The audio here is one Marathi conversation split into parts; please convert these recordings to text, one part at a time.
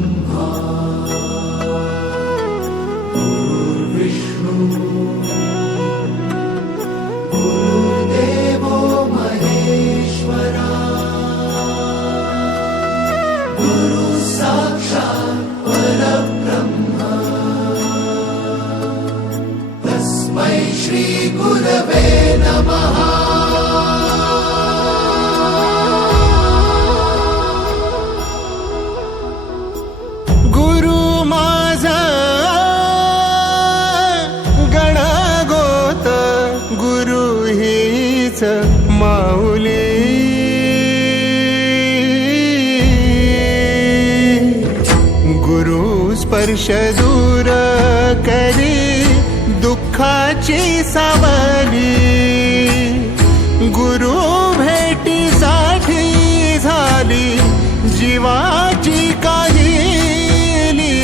ब्रह्मा गुरुर्विष्णु गुरुर्देवो महेश्वरा गुरु साक्षात् परब्रह्म तस्मै श्री गुरवे नमः। माऊली गुरु स्पर्श दूर करी दुःखाची सावली गुरु भेटीसाठी झाली जीवाची काहिली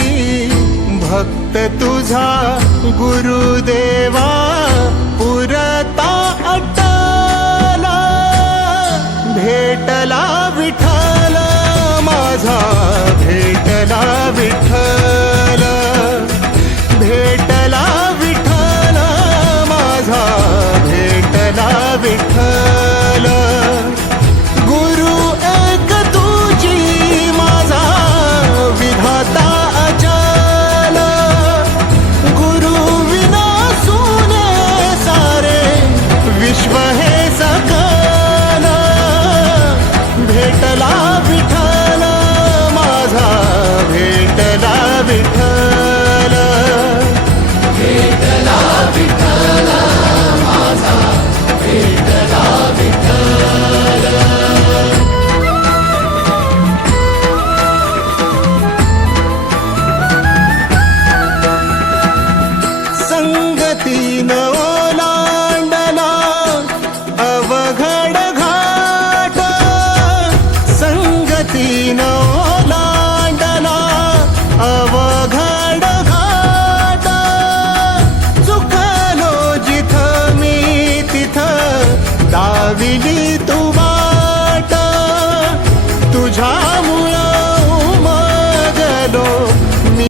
भक्त तुझा गुरुदेवा पुरता भेटला विठ्ठल माझा भेटला विठ्ठल भेटला विठ्ठल माझा भेटला विठ्ठल गुरु एक तुझी माझा विधाता अचल गुरु विना सुने सारे विश्व हे सकल भेटला विठ्ठल माझा भेटला विठ्ठल भेटला विठ्ठल माझा भेटला विठ्ठल। संगतीन ओलांडला अवघड घाट संगतीन